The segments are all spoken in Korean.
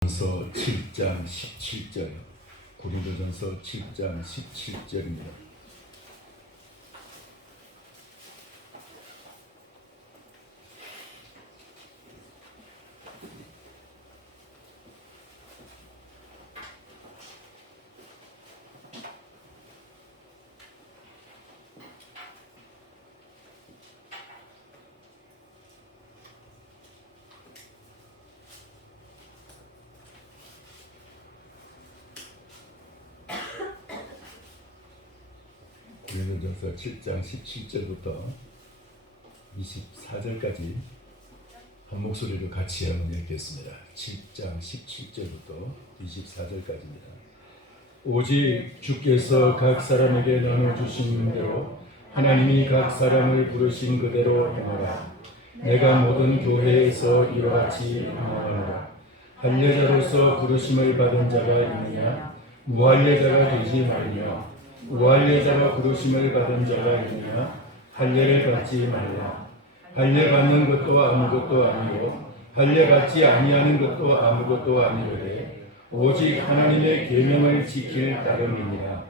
고린도전서 7장 17절, 고린도전서 7장 17절입니다. 고린도전서 7장 17절부터 24절까지 한 목소리로 같이 한번 읽겠습니다. 7장 17절부터 24절까지입니다. 오직 주께서 각 사람에게 나눠주신 대로 하나님이 각 사람을 부르신 그대로 행하라. 내가 모든 교회에서 이와 같이 행하노라. 할례자로서 부르심을 받은 자가 있느냐? 무할례자가 되지 말며, 무할례자가 부르심을 받은 자가 있느냐? 할례를 받지 말라. 할례 받는 것도 아무것도 아니요 할례 받지 아니하는 것도 아무것도 아니로되 오직 하나님의 계명을 지킬 따름이니라.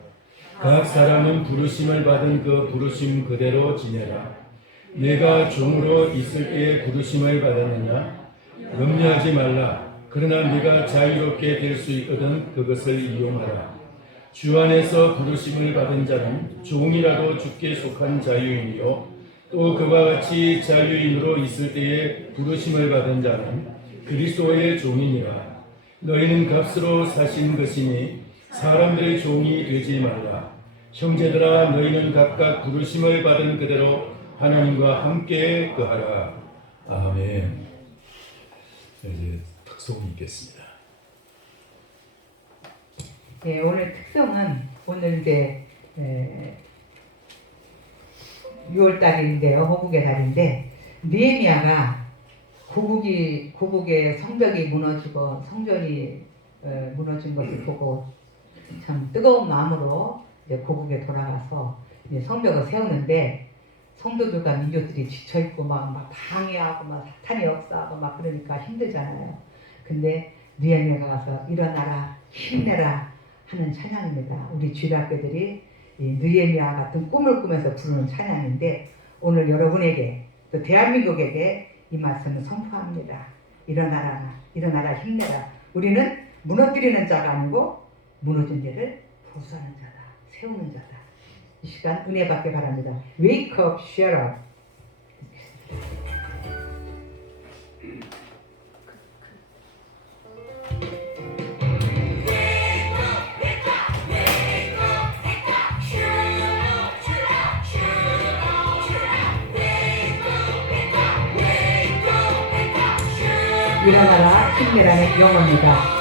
각 사람은 부르심을 받은 그 부르심 그대로 지내라. 내가 종으로 있을 때에 부르심을 받았느냐? 염려하지 말라. 그러나 네가 자유롭게 될 수 있거든 그것을 이용하라. 주 안에서 부르심을 받은 자는 종이라도 주께 속한 자유인이요 또 그와 같이 자유인으로 있을 때에 부르심을 받은 자는 그리스도의 종이니라. 너희는 값으로 사신 것이니 사람들의 종이 되지 말라. 형제들아, 너희는 각각 부르심을 받은 그대로 하나님과 함께 거하라. 아멘. 이제 특송이 있겠습니다. 네, 오늘 특성은 오늘 이제 6월 달인데요, 호국의 달인데 느헤미야가 고국의 성벽이 무너지고 성전이 무너진 것을 보고 참 뜨거운 마음으로 이제 고국에 돌아가서 이제 성벽을 세우는데 성도들과 민족들이 지쳐 있고 막 방해하고 막 사탄이 역사하고 막 그러니까 힘들잖아요. 근데 느헤미야가 가서 일어나라, 힘내라 하는 찬양입니다. 우리 주일학교들이 느헤미야 같은 꿈을 꾸면서 부르는 찬양인데 오늘 여러분에게 또 대한민국에게 이 말씀을 선포합니다. 일어나라, 일어나라, 힘내라. 우리는 무너뜨리는 자가 아니고 무너진 데를 보수하는 자다, 세우는 자다. 이 시간 은혜 받기 바랍니다. Wake up, share up. 일어나라, 힘내라는 영어입니다.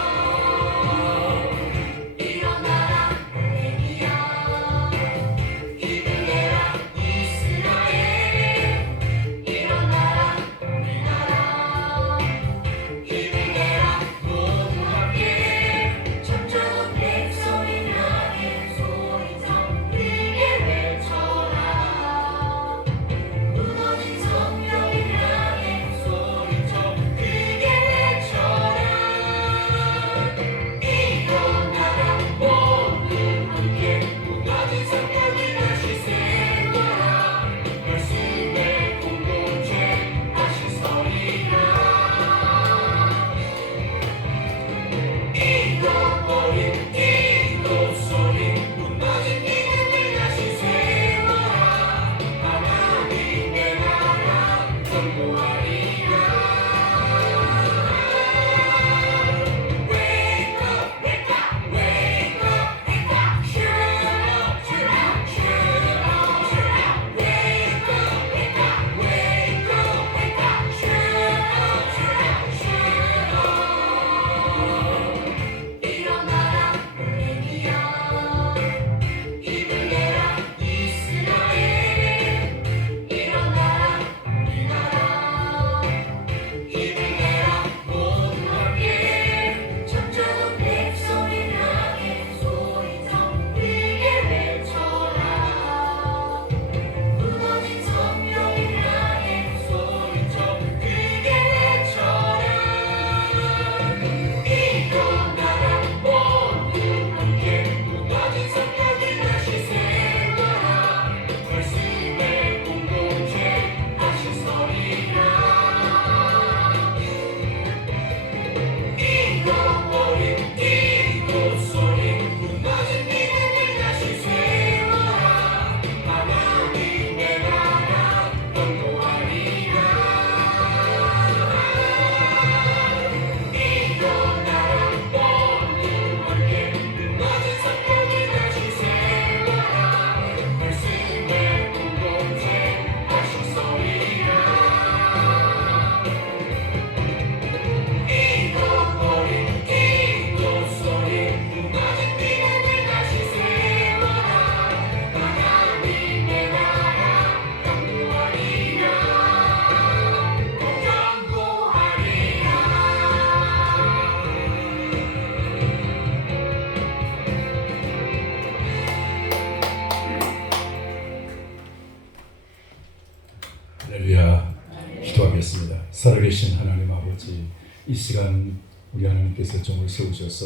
이 시간 우리 하나님께서 종을 세우셔서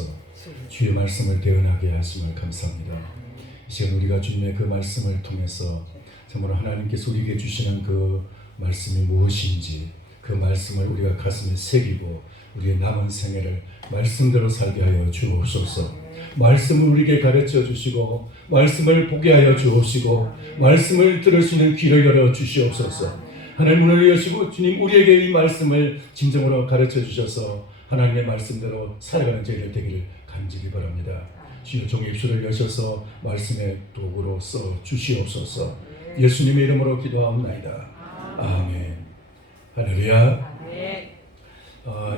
주의 말씀을 대언하게 하심을 감사합니다. 이 시간 우리가 주님의 그 말씀을 통해서 정말 하나님께서 우리에게 주시는 그 말씀이 무엇인지 그 말씀을 우리가 가슴에 새기고 우리의 남은 생애를 말씀대로 살게 하여 주옵소서. 말씀을 우리에게 가르쳐 주시고 말씀을 보게 하여 주옵시고 말씀을 들을 수 있는 귀를 열어 주시옵소서. 하나님 문을 여시고 주님 우리에게 이 말씀을 진정으로 가르쳐 주셔서 하나님의 말씀대로 살아가는 저희들 되기를 간절히 바랍니다. 주여 종의 입술을 여셔서 말씀의 도구로 써 주시옵소서. 예수님의 이름으로 기도하옵나이다. 아멘. 할렐루야.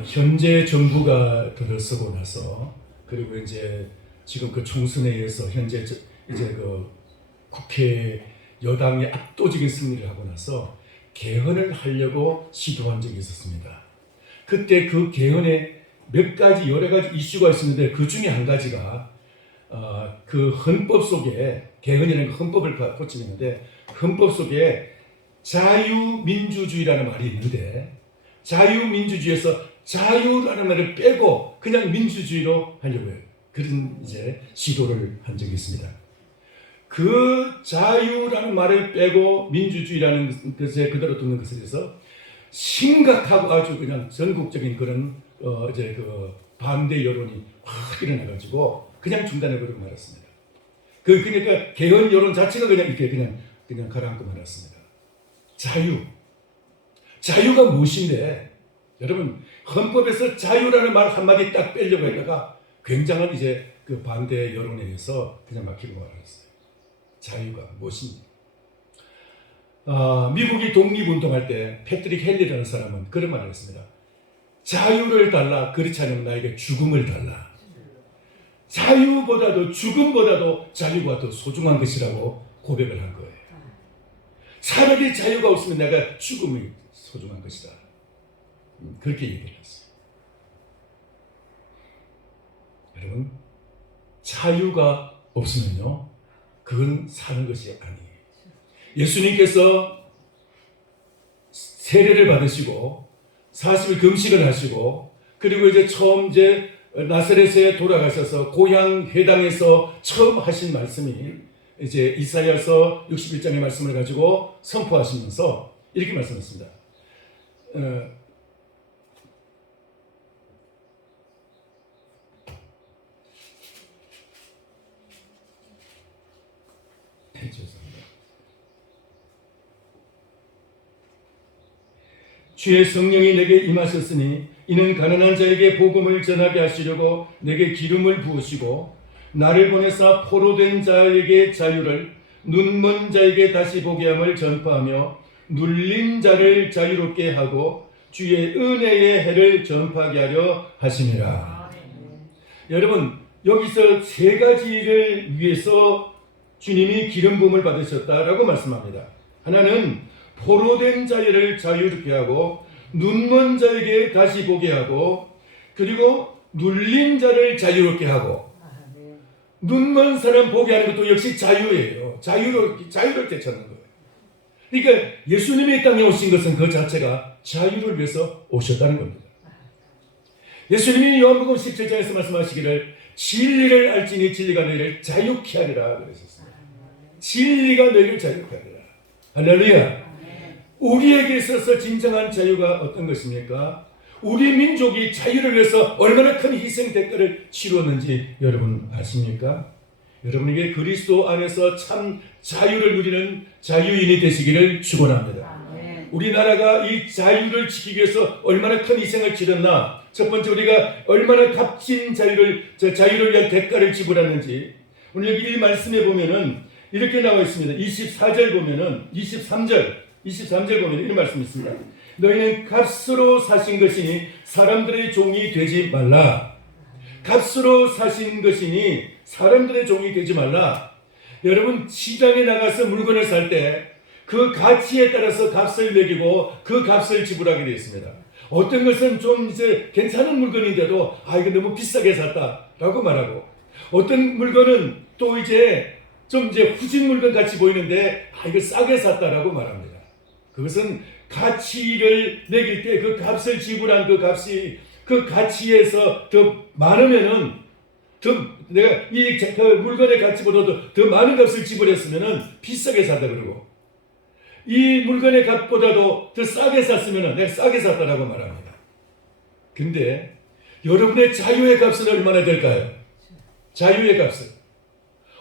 현재 정부가 들어서고 나서 그리고 이제 지금 그 총선에 의해서 현재 이제 그 국회 여당이 압도적인 승리를 하고 나서 개헌을 하려고 시도한 적이 있었습니다. 그때 그 개헌에 몇 가지 여러 가지 이슈가 있었는데 그 중에 한 가지가 그 헌법 속에 개헌이라는 헌법을 고치는데 헌법 속에 자유민주주의라는 말이 있는데 자유민주주의에서 자유라는 말을 빼고 그냥 민주주의로 하려고 해요. 그런 이제 시도를 한 적이 있습니다. 그 자유라는 말을 빼고 민주주의라는 것에 그대로 두는 것에 대해서 심각하고 아주 그냥 전국적인 그런 이제 그 반대 여론이 확 일어나가지고 그냥 중단해버리고 말았습니다. 그러니까 개헌 여론 자체가 그냥 이렇게 그냥 가라앉고 말았습니다. 자유가 무엇인데 여러분 헌법에서 자유라는 말 한마디 딱 빼려고 했다가 굉장한 이제 그 반대 여론에 의해서 그냥 막히고 말았어요. 자유가 무엇입니까? 미국이 독립운동할 때 패트릭 헨리라는 사람은 그런 말을 했습니다. 자유를 달라 그렇지 않으면 나에게 죽음을 달라. 자유보다도 죽음보다도 자유가 더 소중한 것이라고 고백을 한 거예요. 차라리 자유가 없으면 내가 죽음이 소중한 것이다. 그렇게 얘기를 했어요. 여러분 자유가 없으면요 그건 사는 것이 아니에요. 예수님께서 세례를 받으시고 40일 금식을 하시고 그리고 이제 처음 이제 나사렛에 돌아가셔서 고향 회당에서 처음 하신 말씀이 이제 이사야서 61장의 말씀을 가지고 선포하시면서 이렇게 말씀했습니다. 주의 성령이 내게 임하셨으니 이는 가난한 자에게 복음을 전하게 하시려고 내게 기름을 부으시고 나를 보내사 포로된 자에게 자유를 눈먼 자에게 다시 보게 함을 전파하며 눌린 자를 자유롭게 하고 주의 은혜의 해를 전파하게 하려 하심이라. 여러분 여기서 세 가지를 위해서 주님이 기름 부음을 받으셨다라고 말씀합니다. 하나는 포로된 자를 자유롭게 하고 눈먼 자에게 다시 보게 하고 그리고 눌린 자를 자유롭게 하고 눈먼 사람 보게 하는 것도 역시 자유예요. 자유를 되찾는 거예요. 그러니까 예수님이 이 땅에 오신 것은 그 자체가 자유를 위해서 오셨다는 겁니다. 예수님이 요한복음 17장에서 말씀하시기를 진리를 알지니 진리가 너희를 자유케 하리라 그러셨어요. 진리가 너희를 자유케 하리라. 할렐루야. 우리에게 있어서 진정한 자유가 어떤 것입니까? 우리 민족이 자유를 위해서 얼마나 큰 희생 대가를 치루었는지 여러분 아십니까? 여러분에게 그리스도 안에서 참 자유를 누리는 자유인이 되시기를 축원합니다. 우리나라가 이 자유를 지키기 위해서 얼마나 큰 희생을 치렀나? 첫 번째 우리가 얼마나 값진 자유를 위한 대가를 지불했는지 오늘 여기 이 말씀에 보면은 이렇게 나와 있습니다. 24절 보면은 23절 보면 이런 말씀이 있습니다. 너희는 값으로 사신 것이니 사람들의 종이 되지 말라. 값으로 사신 것이니 사람들의 종이 되지 말라. 여러분 시장에 나가서 물건을 살 때 그 가치에 따라서 값을 매기고 그 값을 지불하게 되어 있습니다. 어떤 것은 좀 이제 괜찮은 물건인데도 이거 너무 비싸게 샀다라고 말하고 어떤 물건은 또 이제 좀 이제 후진 물건 같이 보이는데 이거 싸게 샀다라고 말합니다. 그것은 가치를 매길 때 그 값을 지불한 그 값이 그 가치에서 더 많으면은 더 내가 그 물건의 가치보다도 더 많은 값을 지불했으면은 비싸게 산다 그러고 이 물건의 값보다도 더 싸게 샀으면은 내가 싸게 샀다라고 말합니다. 근데 여러분의 자유의 값은 얼마나 될까요? 자유의 값은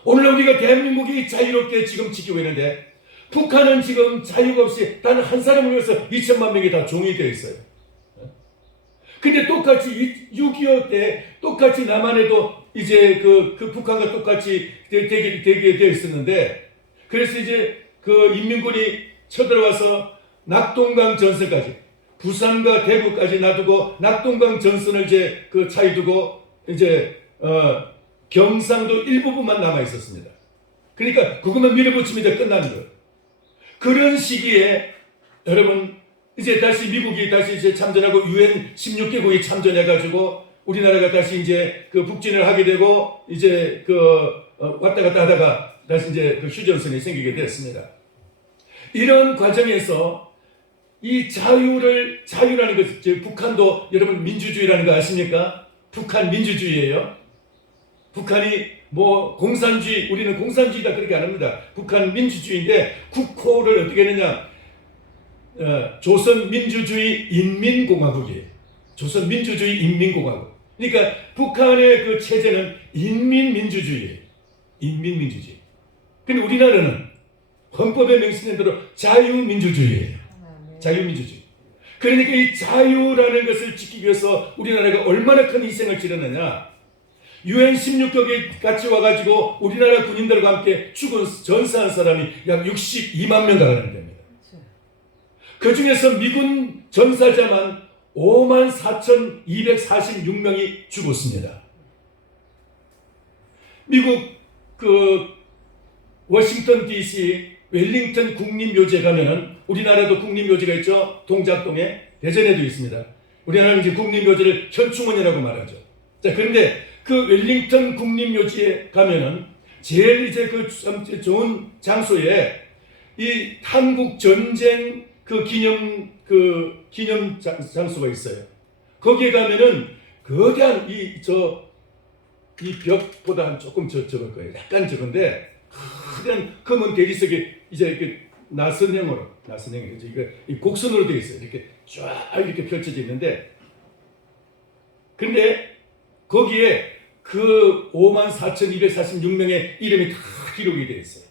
오늘 우리가 대한민국이 자유롭게 지금 지키고 있는데 북한은 지금 자유가 없이 단 한 사람을 위해서 2천만 명이 다 종이 되어 있어요. 근데 똑같이 6.25 때 똑같이 남한에도 이제 그 북한과 똑같이 되게 되어 있었는데 그래서 이제 그 인민군이 쳐들어와서 낙동강 전선까지 부산과 대구까지 놔두고 낙동강 전선을 이제 그 차이 두고 이제 경상도 일부분만 남아 있었습니다. 그러니까 그것만 밀어붙이면 이제 끝나는 거예요. 그런 시기에 여러분 이제 다시 미국이 다시 이제 참전하고 UN 16개국이 참전해가지고 우리나라가 다시 이제 그 북진을 하게 되고 이제 왔다 갔다 하다가 다시 이제 그 휴전선이 생기게 되었습니다. 이런 과정에서 이 자유라는 것, 북한도 여러분 민주주의라는 거 아십니까? 북한 민주주의예요. 북한이 뭐 공산주의, 우리는 공산주의다 그렇게 안 합니다. 북한 민주주의인데 국호를 어떻게 했느냐? 조선민주주의 인민공화국이에요. 조선민주주의 인민공화국. 그러니까 북한의 그 체제는 인민민주주의예요. 인민민주주의. 근데 우리나라는 헌법에 명시된 대로 자유민주주의예요. 자유민주주의. 그러니까 이 자유라는 것을 지키기 위해서 우리나라가 얼마나 큰 희생을 치렀느냐. UN 16개국이 같이 와가지고 우리나라 군인들과 함께 죽은 전사한 사람이 약 62만 명 가까이 됩니다. 그 중에서 미군 전사자만 54,246명이 죽었습니다. 미국 워싱턴 DC 웰링턴 국립묘지에 가면은 우리나라도 국립묘지가 있죠. 동작동에 대전에도 있습니다. 우리나라는 이제 국립묘지를 현충원이라고 말하죠. 자, 그런데 그 웰링턴 국립묘지에 가면은 제일 이제 그 좋은 장소에 이 한국 전쟁 기념 장소가 있어요. 거기에 가면은 거대한 이 벽보다 한 조금 적을 거예요. 약간 적은데 큰 검은 대리석이 이제 이렇게 나선형으로 이 곡선으로 되어 있어요. 이렇게 쫙 이렇게 펼쳐져 있는데, 근데 거기에 그 54,246명의 이름이 다 기록이 되어 있어요.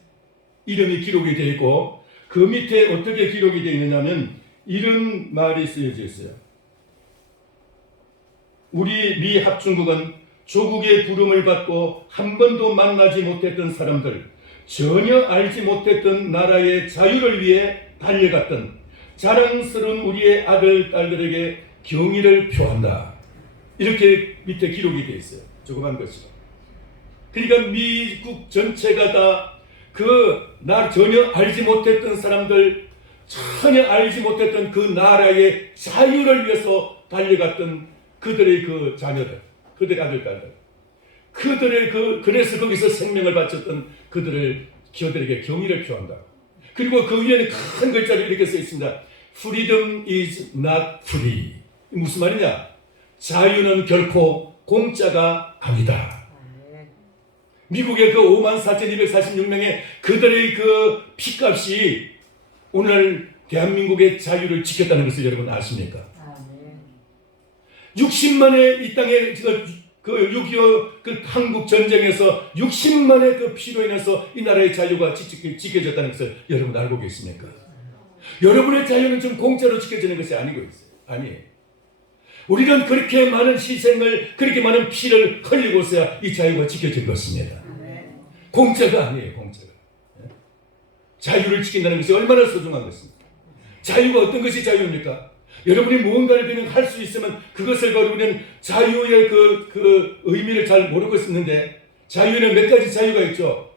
이름이 기록이 되어 있고 그 밑에 어떻게 기록이 되어 있느냐면 이런 말이 쓰여져 있어요. 우리 미 합중국은 조국의 부름을 받고 한 번도 만나지 못했던 사람들, 전혀 알지 못했던 나라의 자유를 위해 달려갔던 자랑스러운 우리의 아들, 딸들에게 경의를 표한다. 이렇게 밑에 기록이 되어 있어요. 조그만 것이요. 그러니까 미국 전체가 다 전혀 알지 못했던 사람들, 전혀 알지 못했던 그 나라의 자유를 위해서 달려갔던 그들의 그 자녀들, 그들의 아들, 딸들, 그래서 거기서 생명을 바쳤던 그들에게 경의를 표한다. 그리고 그 위에는 큰 글자로 이렇게 써 있습니다. Freedom is not free. 무슨 말이냐? 자유는 결코 공짜가 아니다. 미국의 그 54,246명의 그들의 그 피값이 오늘 대한민국의 자유를 지켰다는 것을 여러분 아십니까? 60만의 이 땅에 그 6.25 그 한국 전쟁에서 60만의 그 피로 인해서 이 나라의 자유가 지켜졌다는 것을 여러분 알고 계십니까? 여러분의 자유는 좀 공짜로 지켜지는 것이 아니고 있어요. 아니에요. 우리는 그렇게 많은 희생을, 그렇게 많은 피를 흘리고서야 이 자유가 지켜진 것입니다. 공짜가 아니에요, 공짜가. 자유를 지킨다는 것이 얼마나 소중한 것입니까? 자유가 어떤 것이 자유입니까? 여러분이 무언가를 그냥 할 수 있으면 그것을 가지고 우리는 자유의 그 의미를 잘 모르고 있는데, 자유에는 몇 가지 자유가 있죠.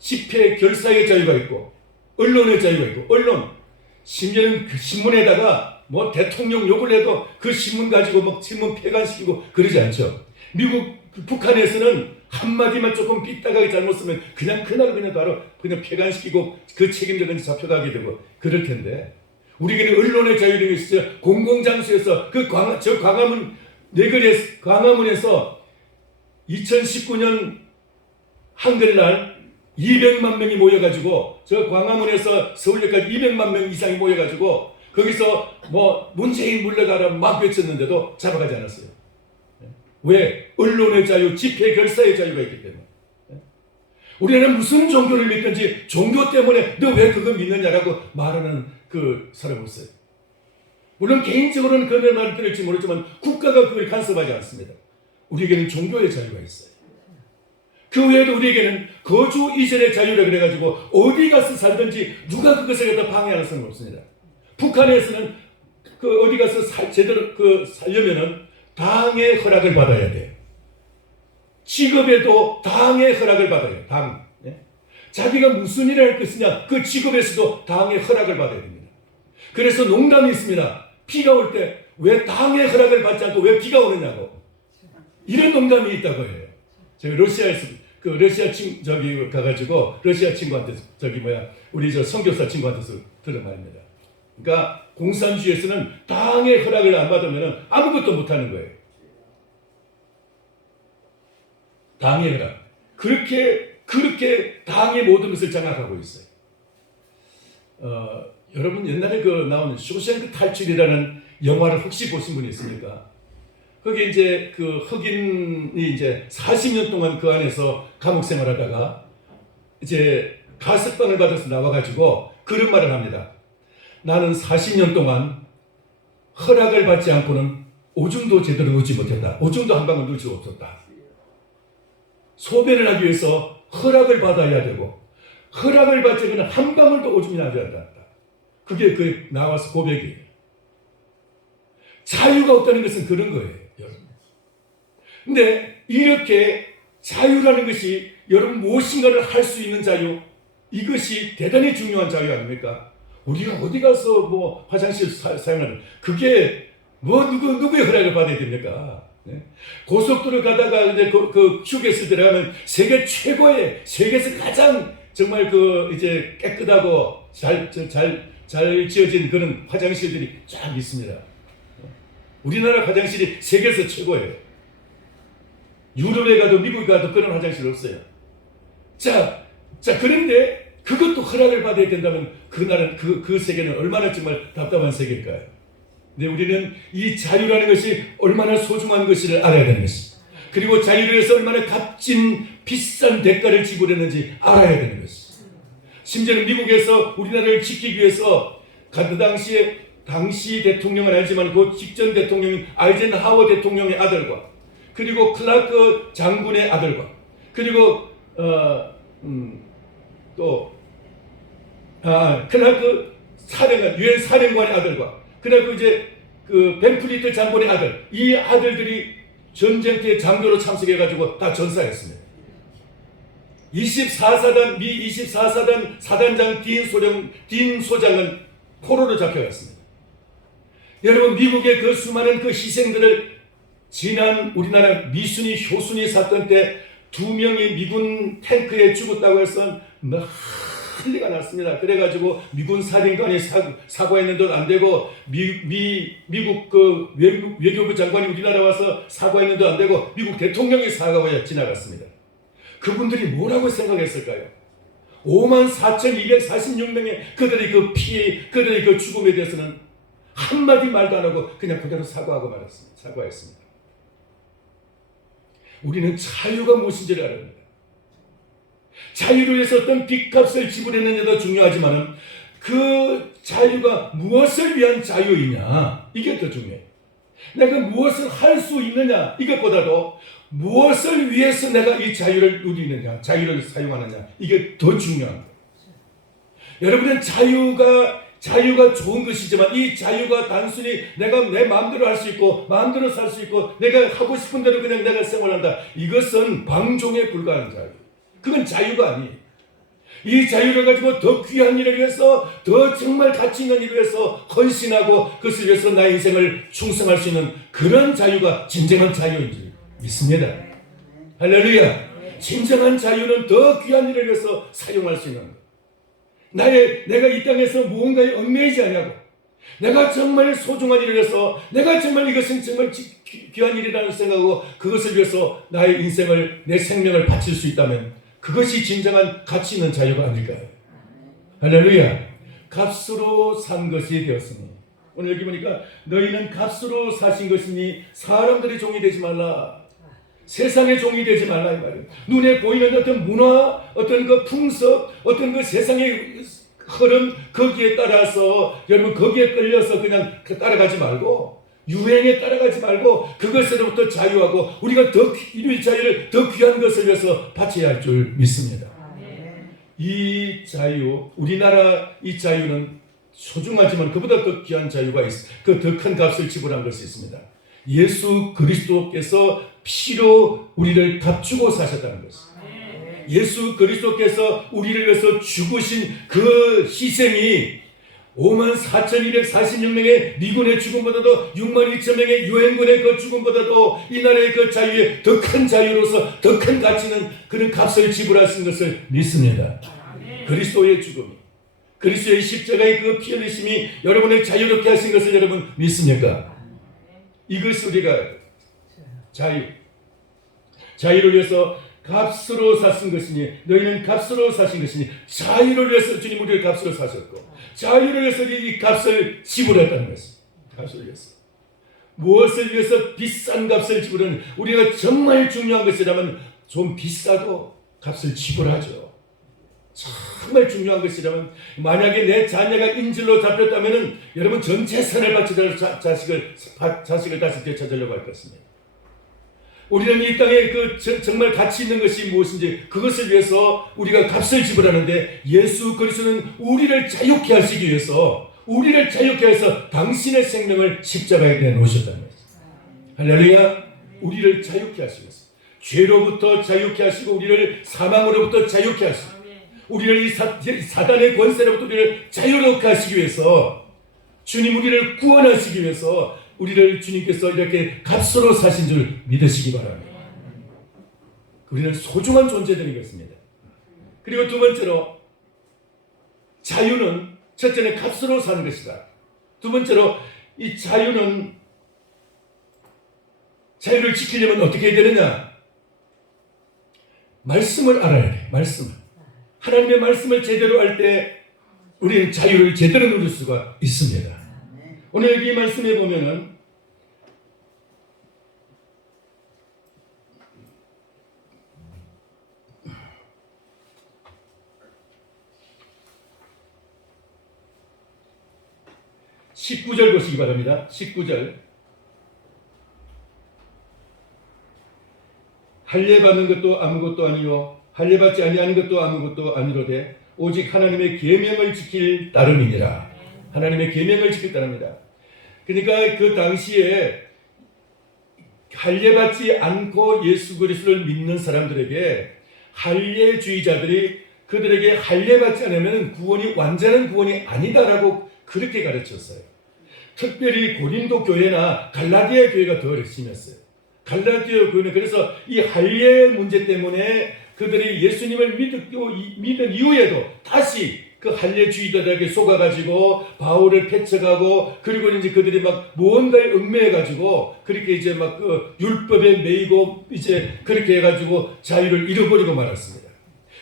집회, 결사의 자유가 있고, 언론의 자유가 있고, 언론, 심지어는 그 신문에다가 뭐 대통령 욕을 해도 그 신문 가지고 막 신문 폐간시키고 그러지 않죠. 북한에서는 한마디만 조금 삐딱하게 잘못 쓰면 그날 그냥 바로 그냥 폐간시키고 그 책임자는 잡혀가게 되고 그럴 텐데, 우리에게는 언론의 자유라는 것이 있어요. 공공장소에서 저 광화문 내거리 광화문에서 2019년 한글날 200만 명이 모여가지고 저 광화문에서 서울역까지 200만 명 이상이 모여가지고 거기서 뭐 문재인 물러가라 막 외쳤는데도 잡아가지 않았어요. 왜? 언론의 자유, 집회 결사의 자유가 있기 때문에. 우리는 무슨 종교를 믿든지 종교 때문에 너 왜 그거 믿느냐라고 말하는 그 사람 없어요. 물론 개인적으로는 그런 말을 들을지 모르지만 국가가 그걸 간섭하지 않습니다. 우리에게는 종교의 자유가 있어요. 그 외에도 우리에게는 거주 이전의 자유라 그래가지고 어디 가서 살든지 누가 그것을 갖다 방해하는 사람은 없습니다. 북한에서는 그 어디 가서 제대로 살려면은 당의 허락을 받아야 돼요. 직업에도 당의 허락을 받아요. 당. 예? 자기가 무슨 일을 할 것이냐 그 직업에서도 당의 허락을 받아야 됩니다. 그래서 농담이 있습니다. 비가 올 때 왜 당의 허락을 받지 않고 왜 비가 오느냐고 이런 농담이 있다고 해요. 제가 러시아에서 러시아 가가지고 러시아 친구한테 우리 저 선교사 친구한테서 들은 말입니다. 그러니까 공산주의에서는 당의 허락을 안 받으면 아무것도 못하는 거예요. 당의 허락. 그렇게 당의 모든 것을 장악하고 있어요. 여러분 옛날에 나오는 쇼생크 탈출이라는 영화를 혹시 보신 분이 있습니까? 거기 이제 그 흑인이 이제 40년 동안 그 안에서 감옥 생활하다가 이제 가석방을 받아서 나와가지고 그런 말을 합니다. 나는 40년 동안 허락을 받지 않고는 오줌도 제대로 넣지 못했다. 오줌도 한 방울 넣을 수 없었다. 소변을 하기 위해서 허락을 받아야 되고 허락을 받지 않으면 한 방울도 오줌이 나지 않았다. 그게 나와서 고백이에요. 자유가 없다는 것은 그런 거예요. 여러분. 근데 이렇게 자유라는 것이 여러분 무엇인가를 할 수 있는 자유 이것이 대단히 중요한 자유 아닙니까? 우리가 어디 가서 뭐 화장실 사용하는 그게 뭐 누구의 허락을 받아야 됩니까? 네? 고속도로 가다가 이제 그 휴게소 들어가면 세계에서 가장 정말 이제 깨끗하고 잘 지어진 그런 화장실들이 쫙 있습니다. 우리나라 화장실이 세계에서 최고예요. 유럽에 가도 미국에 가도 그런 화장실 없어요. 자 그런데 그것도 허락을 받아야 된다면 그 나라는 그 세계는 얼마나 정말 답답한 세계일까요? 근데 우리는 이 자유라는 것이 얼마나 소중한 것을 알아야 되는 것이 그리고 자유를 위해서 얼마나 값진 비싼 대가를 지불했는지 알아야 되는 것이 심지어는 미국에서 우리나라를 지키기 위해서 그 당시 대통령은 아니지만 그 직전 대통령인 아이젠하워 대통령의 아들과 그리고 클라크 장군의 아들과 그리고 클라크 유엔 사령관의 아들과 그리고 이제 벤플리트 장군의 아들 이 아들들이 전쟁터에 장교로 참석해가지고 다 전사했습니다. 24사단 미 24사단 사단장 딘 소장은 포로로 잡혀갔습니다. 여러분 미국의 그 수많은 그 희생들을 지난 우리나라 미순이 효순이 사건 때 2명이 미군 탱크에 죽었다고 해서 난리가 났습니다. 그래가지고 미군 사령관이 사과했는데도 안 되고 미국 외교부 장관이 우리나라 와서 사과했는데도 안 되고 미국 대통령이 사과해 지나갔습니다. 그분들이 뭐라고 생각했을까요? 54,246명의 그들의 그 피해, 그들의 그 죽음에 대해서는 한마디 말도 안 하고 그냥 그대로 사과했습니다. 우리는 자유가 무엇인지를 알아야 합니다. 자유를 위해서 어떤 빚값을 지불했느냐도 중요하지만 그 자유가 무엇을 위한 자유이냐 이게 더 중요해요. 내가 무엇을 할 수 있느냐 이것보다도 무엇을 위해서 내가 이 자유를 누리느냐 자유를 사용하느냐 이게 더 중요한 거예요. 여러분은 자유가 좋은 것이지만 이 자유가 단순히 내가 내 마음대로 할 수 있고 마음대로 살 수 있고 내가 하고 싶은 대로 그냥 내가 생활한다 이것은 방종에 불과한 자유. 그건 자유가 아니에요. 이 자유를 가지고 더 귀한 일을 위해서 더 정말 가치 있는 일을 위해서 헌신하고 그것을 위해서 나의 인생을 충성할 수 있는 그런 자유가 진정한 자유인지 믿습니다. 할렐루야. 진정한 자유는 더 귀한 일을 위해서 사용할 수 있는 것. 내가 이 땅에서 무언가에 얽매이지 않냐고 내가 정말 소중한 일을 해서 내가 정말 이것은 정말 귀한 일이라는 생각하고 그것을 위해서 나의 인생을 내 생명을 바칠 수 있다면 그것이 진정한 가치 있는 자유가 아닐까요? 할렐루야. 값으로 산 것이 되었으니 오늘 여기 보니까 너희는 값으로 사신 것이니 사람들의 종이 되지 말라. 세상의 종이 되지 말라 이 말이에요. 눈에 보이는 어떤 문화, 어떤 그 풍습, 어떤 그 세상의 흐름 거기에 따라서 여러분 거기에 끌려서 그냥 따라가지 말고 유행에 따라가지 말고 그것으로부터 자유하고 우리가 더 이룰 자유를 더 귀한 것을 위해서 바쳐야 할 줄 믿습니다. 이 자유, 우리나라 이 자유는 소중하지만 그보다 더 귀한 자유가 있어. 그 더 큰 값을 지불한 것이 있습니다. 예수 그리스도께서 피로 우리를 값주고 사셨다는 것입니다. 예수 그리스도께서 우리를 위해서 죽으신 그 희생이 54,246명의 미군의 죽음보다도 62,000명의 유엔군의 그 죽음보다도 이 나라의 그 자유의 더 큰 자유로서 더 큰 가치 있는 그런 값을 지불하신 것을 믿습니다. 그리스도의 죽음이, 그리스도의 십자가의 그 피 흘리심이 여러분을 자유롭게 하신 것을 여러분 믿습니까? 이것이 우리가 자유를 위해서 값으로 사신 것이니 너희는 값으로 사신 것이니 자유를 위해서 주님 우리를 값으로 사셨고 자유를 위해서 이 값을 지불했다는 것입니다. 값을 위해서 무엇을 위해서 비싼 값을 지불하는 우리가 정말 중요한 것이라면 좀 비싸도 값을 지불하죠. 정말 중요한 것이라면 만약에 내 자녀가 인질로 잡혔다면 여러분 전 재산을 바치더라도 자식을 다시 되찾으려고 할 것입니다. 우리는 이 땅에 그 정말 가치 있는 것이 무엇인지 그것을 위해서 우리가 값을 지불하는데 예수 그리스도는 우리를 자유케 하시기 위해서 당신의 생명을 십자가에 내놓으셨다는 것입니다. 할렐루야. 우리를 자유케 하시기 위해서 죄로부터 자유케 하시고 우리를 사망으로부터 자유케 하시고 우리를 이 사단의 권세로부터 우리를 자유롭게 하시기 위해서 주님 우리를 구원하시기 위해서 우리를 주님께서 이렇게 값으로 사신 줄 믿으시기 바랍니다. 우리는 소중한 존재들인 것입니다. 그리고 두 번째로 자유는 첫째는 값으로 사는 것이다. 두 번째로 이 자유를 지키려면 어떻게 해야 되느냐? 말씀을 알아야 돼. 하나님의 말씀을 제대로 알 때 우리는 자유를 제대로 누릴 수가 있습니다. 오늘 여기 말씀에 보면은 19절 보시기 바랍니다. 19절. 할례받는 것도 아무것도 아니요 할례받지 아니하는 것도 아무것도 아니로되 오직 하나님의 계명을 지킬 따름이니라. 하나님의 계명을 지킬 따름이다. 그러니까 그 당시에 할례받지 않고 예수 그리스도를 믿는 사람들에게 할례주의자들이 그들에게 할례받지 않으면 구원이 완전한 구원이 아니다라고 그렇게 가르쳤어요. 특별히 고린도 교회나 갈라디아 교회가 더 심했어요. 갈라디아 교회는 그래서 이 할례 문제 때문에 그들이 예수님을 믿은 이후에도 다시 그 할례주의자들에게 속아가지고 바울을 패쳐가고 그리고 이제 그들이 막 무언가에 얽매여가지고 그렇게 이제 막 그 율법에 매이고 이제 그렇게 해가지고 자유를 잃어버리고 말았습니다.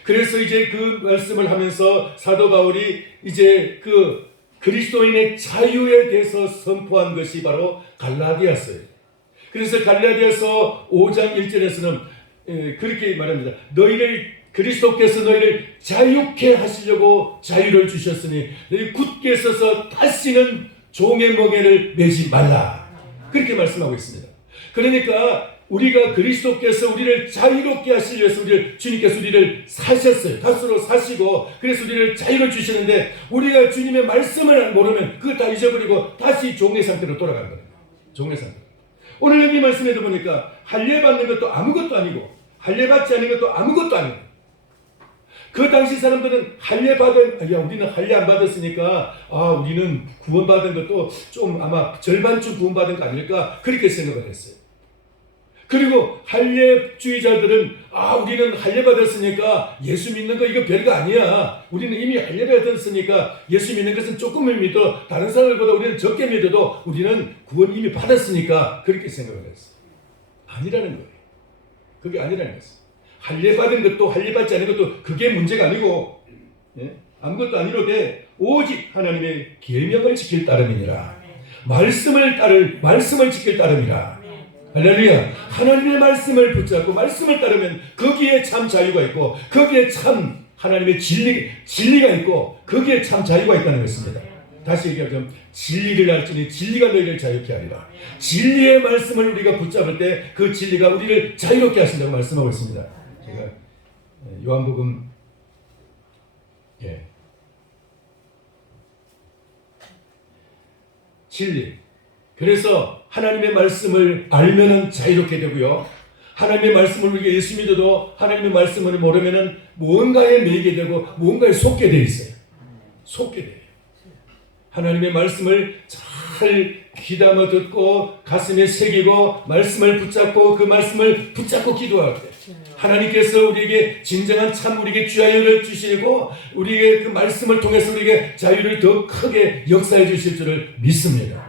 그래서 이제 그 말씀을 하면서 사도 바울이 이제 그 그리스도인의 자유에 대해서 선포한 것이 바로 갈라디아서예요. 그래서 갈라디아서 5장 1절에서는 그렇게 말합니다. 그리스도께서 너희를 자유케 하시려고 자유를 주셨으니 너희 굳게 서서 다시는 종의 멍에를 매지 말라. 그렇게 말씀하고 있습니다. 그러니까 우리가 그리스도께서 우리를 자유롭게 하시기 위해서 주님께서 우리를 사셨어요. 값으로 사시고 그래서 우리를 자유를 주시는데 우리가 주님의 말씀을 모르면 그거 다 잊어버리고 다시 종의 상태로 돌아가는 거예요. 종의 상태. 오늘 여기 말씀에도 보니까 할례받는 것도 아무것도 아니고 할례받지 않은 것도 아무것도 아니고 그 당시 사람들은 우리는 할례 안 받았으니까 우리는 구원받은 것도 좀 아마 절반쯤 구원받은 거 아닐까 그렇게 생각을 했어요. 그리고 할례주의자들은 우리는 할례 받았으니까 예수 믿는 거 이거 별거 아니야. 우리는 이미 할례 받았으니까 예수 믿는 것은 조금을 믿어 다른 사람들보다 우리는 적게 믿어도 우리는 구원 이미 받았으니까 그렇게 생각을 했어. 아니라는 거예요. 그게 아니라는 거예요. 할례 받은 것도 할례 받지 않은 것도 그게 문제가 아니고 아무것도 아니로되 오직 하나님의 계명을 지킬 따름이니라. 말씀을 지킬 따름이라. 할렐루야. 하나님의 말씀을 붙잡고 말씀을 따르면 거기에 참 자유가 있고 거기에 참 하나님의 진리가 있고 거기에 참 자유가 있다는 것입니다. 다시 얘기하자면 진리를 알지니 진리가 너희를 자유케 하리라. 진리의 말씀을 우리가 붙잡을 때 그 진리가 우리를 자유롭게 하신다고 말씀하고 있습니다. 제가 요한복음 진리. 그래서 하나님의 말씀을 알면은 자유롭게 되고요. 하나님의 말씀을 우리가 예수 믿어도 하나님의 말씀을 모르면은 무언가에 매이게 되고 무언가에 속게 돼 있어요. 속게 돼요. 하나님의 말씀을 잘 귀담아 듣고 가슴에 새기고 말씀을 붙잡고 그 말씀을 붙잡고 기도할 때 하나님께서 우리에게 진정한 참 우리에게 자유를 주시고 우리의 그 말씀을 통해서 우리에게 자유를 더 크게 역사해 주실 줄을 믿습니다.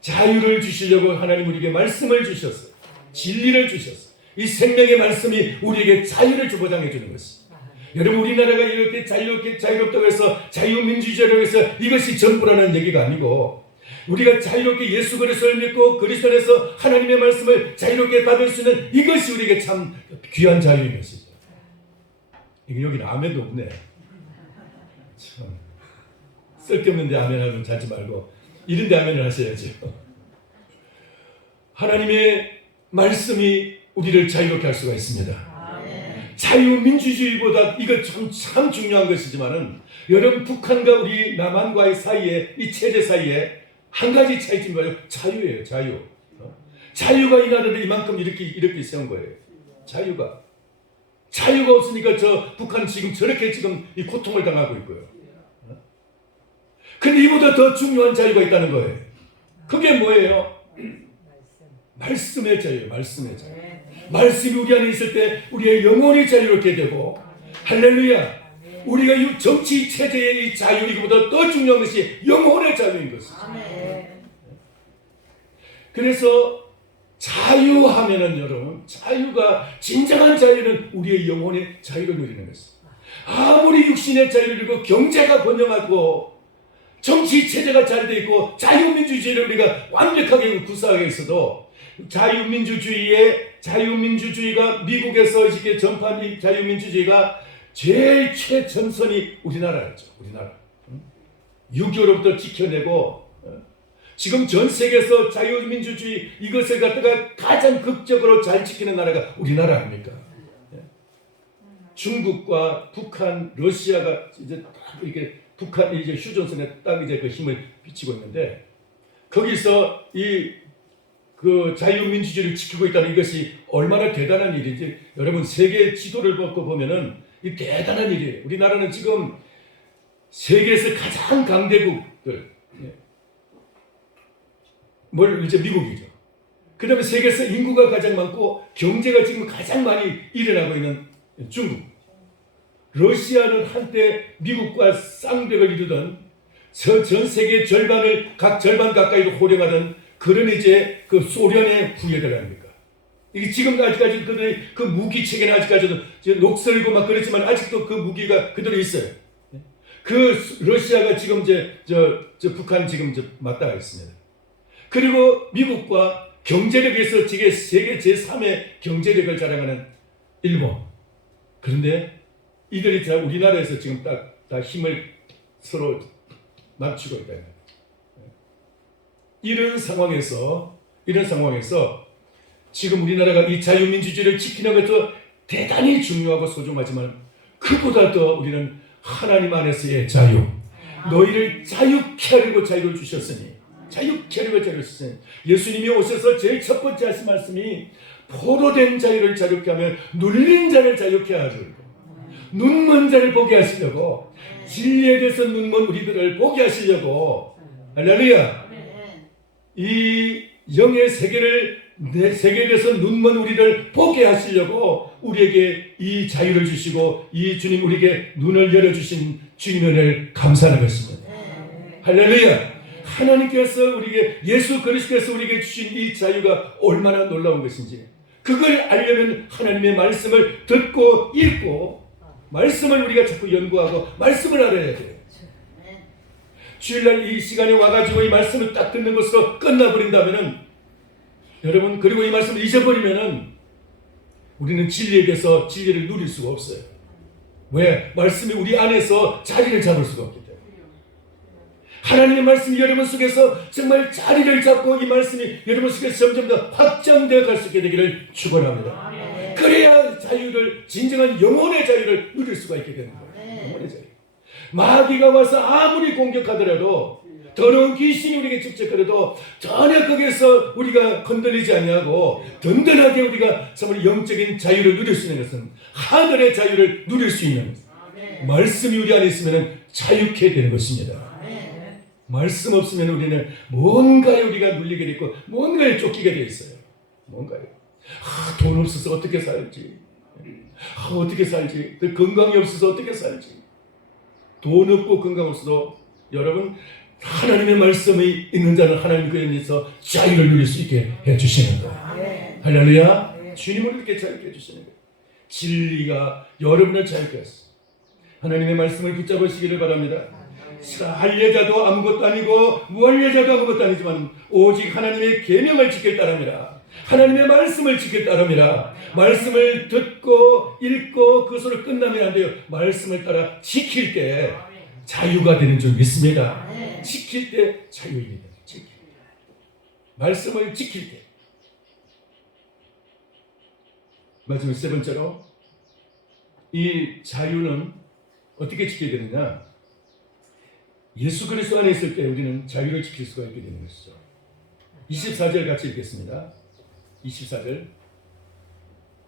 자유를 주시려고 하나님 우리에게 말씀을 주셨어요. 진리를 주셨어요. 이 생명의 말씀이 우리에게 자유를 보장해 주는 것입니다. 여러분 우리나라가 이렇게 자유롭다고 해서 자유민주주의라고 해서 이것이 전부라는 얘기가 아니고 우리가 자유롭게 예수 그리스도를 믿고 그리스도 안에서 하나님의 말씀을 자유롭게 받을 수 있는 이것이 우리에게 참 귀한 자유인 것이죠. 여기는 아멘도 없네. 참 쓸데없는데 아멘하면 자지 말고 이런데 아멘을 하셔야죠. 하나님의 말씀이 우리를 자유롭게 할 수가 있습니다. 자유민주주의보다 이거 참 중요한 것이지만은 여러분 북한과 우리 남한과의 사이에 이 체제 사이에 한 가지 차이점이 뭐예요? 자유예요. 자유. 자유가 이 나라를 이만큼 이렇게 세운 거예요. 자유가 없으니까 저 북한 지금 저렇게 지금 이 고통을 당하고 있고요. 근데 이보다 더 중요한 자유가 있다는 거예요. 그게 뭐예요? 말씀의 자유예요. 말씀의 자유. 말씀이 우리 안에 있을 때 우리의 영혼이 자유롭게 되고 할렐루야. 우리가 이 정치 체제의 이 자유 이거보다 더 중요한 것이 영혼의 자유인 것입니다. 그래서 자유하면은 여러분 자유가 진정한 자유는 우리의 영혼의 자유를 누리는 것입니다. 아무리 육신의 자유를 누리고 경제가 번영하고 정치 체제가 잘 돼 있고 자유민주주의를 우리가 완벽하게 구사하게 있어도 자유민주주의가 미국에서 이렇게 전파한 이 자유민주주의가 제일 최전선이 우리나라였죠. 우리나라. 6.25로부터 지켜내고 지금 전 세계에서 자유민주주의 이것을 갖다가 가장 극적으로 잘 지키는 나라가 우리나라 아닙니까? 중국과 북한, 러시아가 이제 이렇게 북한이 이제 휴전선에 딱 이제 그 힘을 비치고 있는데 거기서 그 자유민주주의를 지키고 있다는 이것이 얼마나 대단한 일인지 여러분 세계 지도를 보면은 이 대단한 일이에요. 우리나라는 지금 세계에서 가장 강대국들 이제 미국이죠. 그 다음에 세계에서 인구가 가장 많고 경제가 지금 가장 많이 일어나고 있는 중국. 러시아는 한때 미국과 쌍벽을 이루던 전 세계 각 절반 가까이도 호령하던 그런 이제 그 소련의 후예들 아닙니까? 이게 지금 아직까지 그들의 그 무기 체계는 아직까지도 녹슬고 막 그렇지만 아직도 그 무기가 그대로 있어요. 그 러시아가 지금 저 북한 지금 맞닿아 있습니다. 그리고 미국과 경제력에서 세계 제3의 경제력을 자랑하는 일본. 그런데 이들이 우리나라에서 지금 다 힘을 서로 맞추고 있다. 이런 상황에서 지금 우리나라가 이 자유민주주의를 지키는 것도 대단히 중요하고 소중하지만 그보다 더 우리는 하나님 안에서의 자유, 너희를 자유케 하려고 자유를 주셨으니 예수님이 오셔서 제일 첫 번째 하신 말씀이 포로된 자유를 자유케 하면 눌린 자를 자유케 하시고 눈먼 자를 보게 하시려고 진리에 대해서 눈먼 우리들을 보게 하시려고 할렐루야. 이 영의 세계를 내 세계에 대해서 눈먼 우리를 보게 하시려고 우리에게 이 자유를 주시고 이 주님 우리에게 눈을 열어주신 주님의 은혜를 감사하는 것입니다. 할렐루야. 하나님께서 우리에게 예수 그리스도께서 우리에게 주신 이 자유가 얼마나 놀라운 것인지 그걸 알려면 하나님의 말씀을 듣고 읽고 말씀을 우리가 자꾸 연구하고 말씀을 알아야 돼요. 주일날 이 시간에 와가지고 이 말씀을 딱 듣는 것으로 끝나버린다면은 여러분 그리고 이 말씀을 잊어버리면은 우리는 진리에 대해서 진리를 누릴 수가 없어요. 왜? 말씀이 우리 안에서 자리를 잡을 수가 없기 때문에. 하나님의 말씀이 여러분 속에서 정말 자리를 잡고 이 말씀이 여러분 속에서 점점 더 확장되어 갈 수 있게 되기를 축원합니다. 그래야 자유를 진정한 영혼의 자유를 누릴 수가 있게 되는 거예요. 영혼의 자유. 마귀가 와서 아무리 공격하더라도 더러운 귀신이 우리에게 직접거려도 전혀 거기에서 우리가 건드리지 아니하고 든든하게 우리가 정말 영적인 자유를 누릴 수 있는 것은 하늘의 자유를 누릴 수 있는 말씀이 우리 안에 있으면 자유케 되는 것입니다. 말씀 없으면 우리는 뭔가에 우리가 눌리게 돼 있고 뭔가에 쫓기게 돼 있어요. 뭔가에 돈 없어서 어떻게 살지, 어떻게 살지, 건강이 없어서 어떻게 살지. 돈 없고 건강 없어도 여러분 하나님의 말씀이 있는 자는 하나님 그 안에서 자유를 누릴 수 있게 해주시는 거예요. 할렐루야. 주님을 이렇게 자유케 해주시는 거예요. 진리가 여러분을 자유케 했어요. 하나님의 말씀을 붙잡으시기를 바랍니다. 할례자도 아무것도 아니고 무할례자도 아무것도 아니지만 오직 하나님의 계명을 지킬 따름이라. 하나님의 말씀을 지킬 따름이라. 말씀을 듣고 읽고 그것으로 끝나면 안 돼요. 말씀을 따라 지킬 때 자유가 되는 줄 믿습니다. 지킬 때 자유입니다. 지킬 때. 말씀을 지킬 때. 마지막 세 번째로 이 자유는 어떻게 지키게 되느냐? 예수 그리스도 안에 있을 때 우리는 자유를 지킬 수가 있게 되는 것이죠. 24절 같이 읽겠습니다. 24절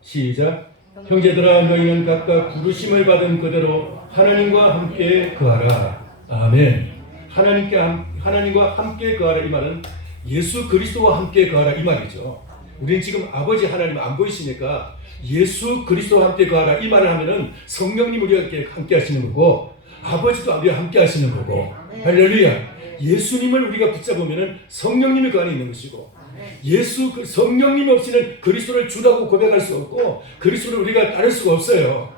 시작. 형제들아 너희는 각각 부르심을 받은 그대로 하나님과 함께 거하라. 아멘. 하나님과 함께 거하라 이 말은 예수 그리스도와 함께 거하라 이 말이죠. 우리는 지금 아버지 하나님 안 보이시니까 예수 그리스도와 함께 거하라 이 말을 하면은 성령님 우리와 함께 하시는 거고 아버지도 우리와 함께 하시는 거고. 할렐루야. 예수님을 우리가 붙잡으면은 성령님이 그 안에 있는 것이고 성령님 없이는 그리스도를 주라고 고백할 수 없고 그리스도를 우리가 따를 수가 없어요.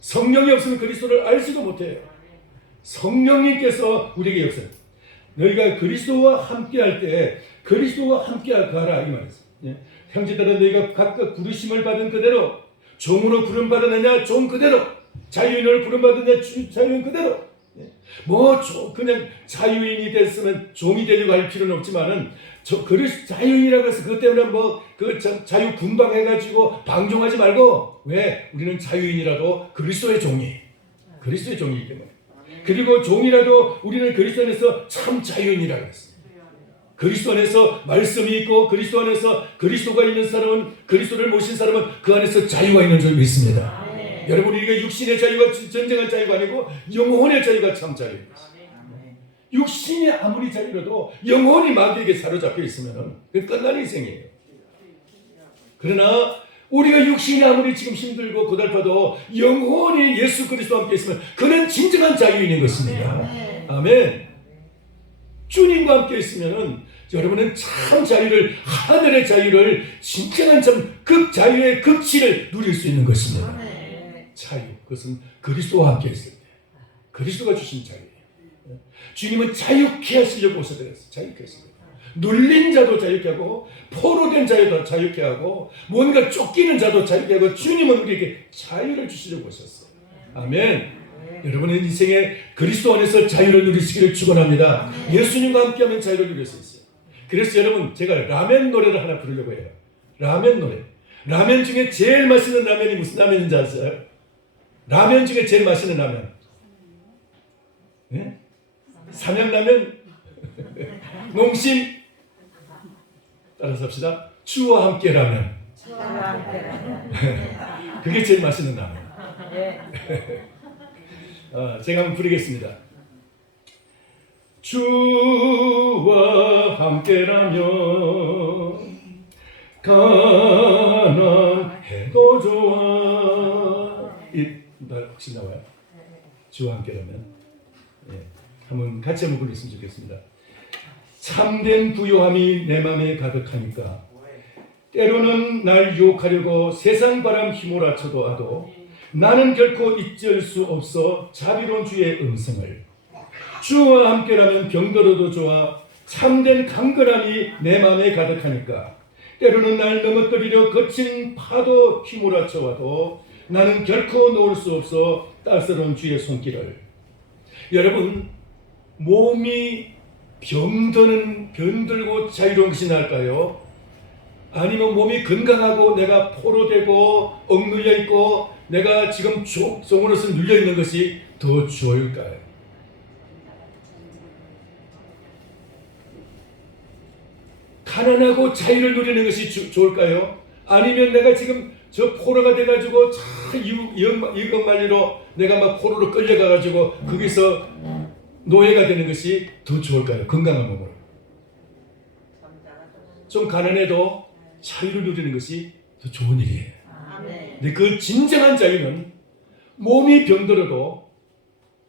성령이 없으면 그리스도를 알지도 못해요. 성령님께서 우리에게 역사. 너희가 그리스도와 함께할 때 그리스도와 함께 가라 이 말이죠. 형제들아 너희가 각각 부르심을 받은 그대로 종으로 부름받았느냐 종 그대로 자유인으로 부름받았느냐 자유인 그대로. 그냥 자유인이 됐으면 종이 되려고 할 필요는 없지만은 자유인이라고 해서 그것 때문에 자유 분방해가지고 방종하지 말고 왜 우리는 자유인이라도 그리스도의 종이기 때문에 그리고 종이라도 우리는 그리스도 안에서 참 자유인이라고 했습니다. 그리스도 안에서 말씀이 있고 그리스도 안에서 그리스도가 있는 사람은 그리스도를 모신 사람은 그 안에서 자유가 있는 줄 믿습니다. 여러분 우리가 육신의 자유가真正한 자유가 아니고 영혼의 자유가 참 자유입니다. 육신이 아무리 자유로도 영혼이 마귀에게 사로잡혀 있으면 끝난 인생이에요. 그러나 우리가 육신이 아무리 지금 힘들고 고달파도 영혼이 예수 그리스도와 함께 있으면 그는 진정한 자유인인 것입니다. 아멘. 주님과 함께 있으면 여러분은 참 자유를 하늘의 자유를 진정한 참 극자유의 극치를 누릴 수 있는 것입니다. 자유 그것은 그리스도와 함께 있을 때 그리스도가 주신 자유예요. 주님은 자유케 하시려고 오셔서 자유케 하시려고 눌린 자도 자유케 하고 포로된 자도 자유케 하고 뭔가 쫓기는 자도 자유케 하고 주님은 우리에게 자유를 주시려고 오셨어요. 아멘. 여러분의 인생에 그리스도 안에서 자유를 누리시기를 축원합니다. 예수님과 함께하면 자유를 누릴 수 있어요. 그래서 여러분 제가 라멘 노래를 하나 부르려고 해요. 라멘 노래. 라멘 중에 제일 맛있는 라멘이 무슨 라멘인지 아세요? 라면 중에 제일 맛있는 라면. 네? 삼양라면. 농심. 따라서 합시다. 주와 함께 라면. 그게 제일 맛있는 라면. 제가 한번 부르겠습니다. 주와 함께라면 가난해도 좋아. 혹시 나와요? 주와 함께라면. 예, 한번 같이 한번 불렀으면 좋겠습니다. 참된 부요함이 내 맘에 가득하니까 때로는 날 유혹하려고 세상 바람 휘몰아쳐도 하도 나는 결코 잊을 수 없어 자비로운 주의 음성을. 주와 함께라면 병들어도 좋아. 참된 강건함이 내 맘에 가득하니까 때로는 날 넘어뜨리려 거친 파도 휘몰아쳐 와도 나는 결코 놓을 수 없어 따스러운 주의 손길을. 여러분, 몸이 병들고 자유로운 것이 나을까요? 아니면 몸이 건강하고 내가 포로되고 억눌려 있고 내가 지금 종으로서 눌려 있는 것이 더 좋을까요? 가난하고 자유를 누리는 것이 좋을까요? 아니면 내가 지금 저 포로가 돼가지고 참 이것만리로 내가 막 포로로 끌려가가지고 거기서 노예가 되는 것이 더 좋을까요? 건강한 몸으로. 좀 가난해도 자유를 누리는 것이 더 좋은 일이에요. 근데 그 진정한 자유는 몸이 병들어도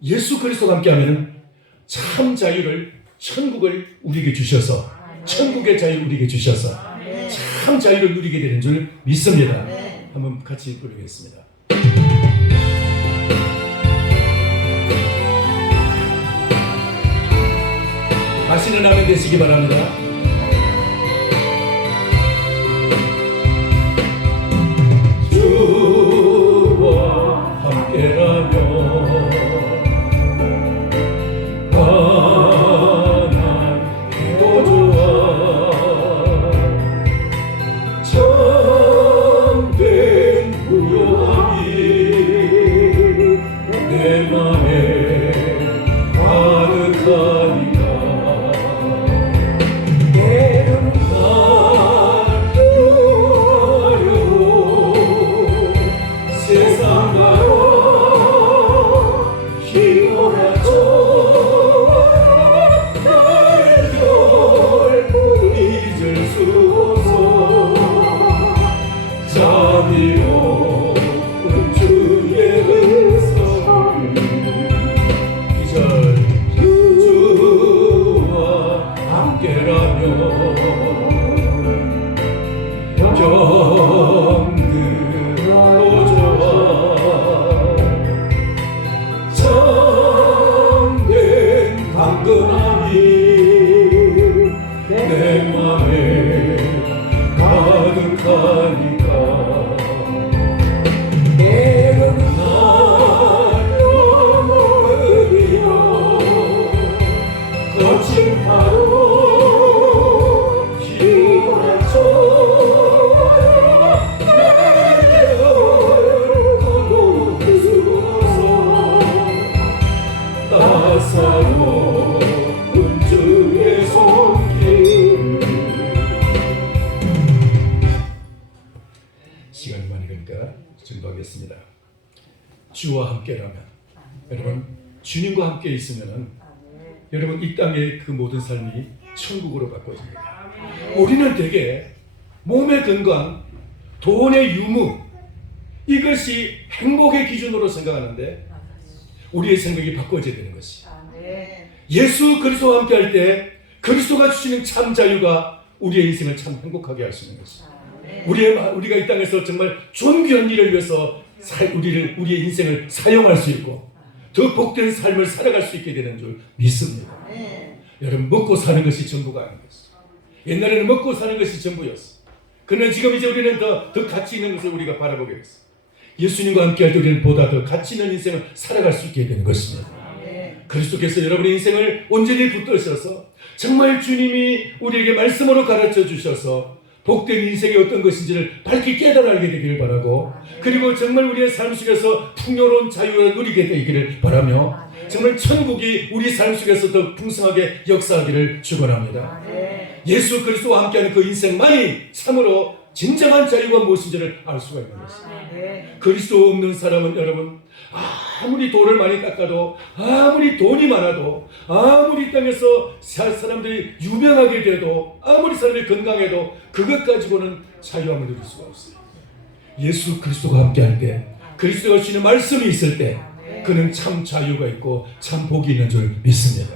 예수 그리스도와 함께하면 참 자유를, 천국을 우리에게 주셔서, 천국의 자유를 우리에게 주셔서 참 자유를 누리게 되는 줄 믿습니다. 한번 같이 부르겠습니다. 맛있는 라면 되시기 바랍니다. 주와 함께라면 가난해도 좋아. 참된 부요함이 내 맘에 가득하니까 시간이 많이 가니까 증거하겠습니다. 주와 함께라면, 여러분 주님과 함께 있으면은 여러분 이 땅의 그 모든 삶이 천국으로 바꿔집니다. 우리는 되게 몸의 건강, 돈의 유무, 이것이 행복의 기준으로 생각하는데 우리의 생각이 바꿔져야 되는 것이, 예수 그리스도와 함께 할 때 그리스도가 주시는 참 자유가 우리의 인생을 참 행복하게 할 수 있는 것이, 우리가 이 땅에서 정말 존귀한 일을 위해서 우리의 인생을 사용할 수 있고 더 복된 삶을 살아갈 수 있게 되는 줄 믿습니다. 여러분, 먹고 사는 것이 전부가 아닌 것이, 옛날에는 먹고 사는 것이 전부였어. 그러나 지금 이제 우리는 더 가치 있는 것을 우리가 바라보게 됐어. 예수님과 함께 할 때 우리는 보다 더 가치 있는 인생을 살아갈 수 있게 되는 것입니다. 그리스도께서 여러분의 인생을 온전히 붙드셔서 정말 주님이 우리에게 말씀으로 가르쳐 주셔서 복된 인생이 어떤 것인지를 밝히 깨달아게 되기를 바라고, 그리고 정말 우리의 삶 속에서 풍요로운 자유를 누리게 되기를 바라며 정말 천국이 우리 삶 속에서 더 풍성하게 역사하기를 축원합니다. 예수 그리스도와 함께하는 그 인생만이 참으로 진정한 자유가 무엇인지를 알 수가 있는 것입니다. 그리스도 없는 사람은 여러분 아무리 돌을 많이 닦아도, 아무리 돈이 많아도, 아무리 이 땅에서 사람들이 유명하게 돼도, 아무리 사람이 건강해도 그것 가지고는 자유함을 누릴 수가 없어요. 예수 그리스도가 함께할 때, 그리스도가 주시는 말씀이 있을 때 그는 참 자유가 있고 참 복이 있는 줄 믿습니다.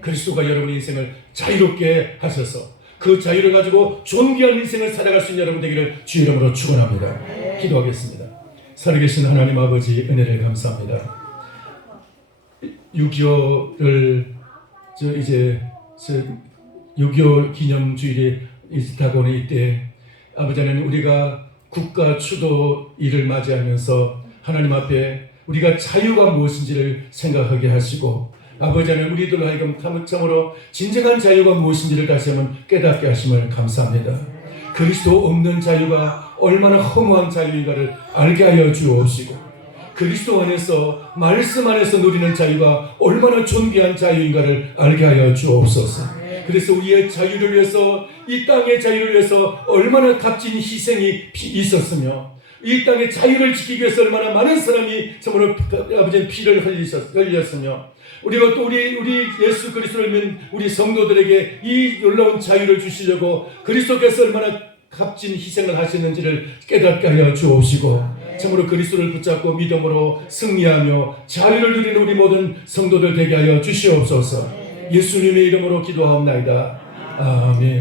그리스도가 여러분의 인생을 자유롭게 하셔서 그 자유를 가지고 존귀한 인생을 살아갈 수 있는 여러분 되기를 주 이름으로 축원합니다. 기도하겠습니다. 살아계신 하나님 아버지 은혜를 감사합니다. 6.25를 이제 6.25 기념주일이 다가오는 이때 아버지 하나님, 우리가 국가 추도일을 맞이하면서 하나님 앞에 우리가 자유가 무엇인지를 생각하게 하시고, 아버지 하나님, 우리들 하여금 참으로 진정한 자유가 무엇인지를 다시 한번 깨닫게 하심을 감사합니다. 그리스도 없는 자유가 얼마나 허무한 자유인가를 알게 하여 주옵시고, 그리스도 안에서 말씀 안에서 누리는 자유가 얼마나 존귀한 자유인가를 알게 하여 주옵소서. 그래서 우리의 자유를 위해서, 이 땅의 자유를 위해서 얼마나 값진 희생이 있었으며, 이 땅의 자유를 지키기 위해서 얼마나 많은 사람이 정말로 아버지의 피를 흘렸으며, 우리가 또 우리 예수 그리스도를 믿는 우리 성도들에게 이 놀라운 자유를 주시려고 그리스도께서 얼마나 값진 희생을 하셨는지를 깨닫게 하여 주옵시고, 참으로 그리스도를 붙잡고 믿음으로 승리하며 자유를 누리는 우리 모든 성도들 되게 하여 주시옵소서. 예수님의 이름으로 기도하옵나이다. 아멘.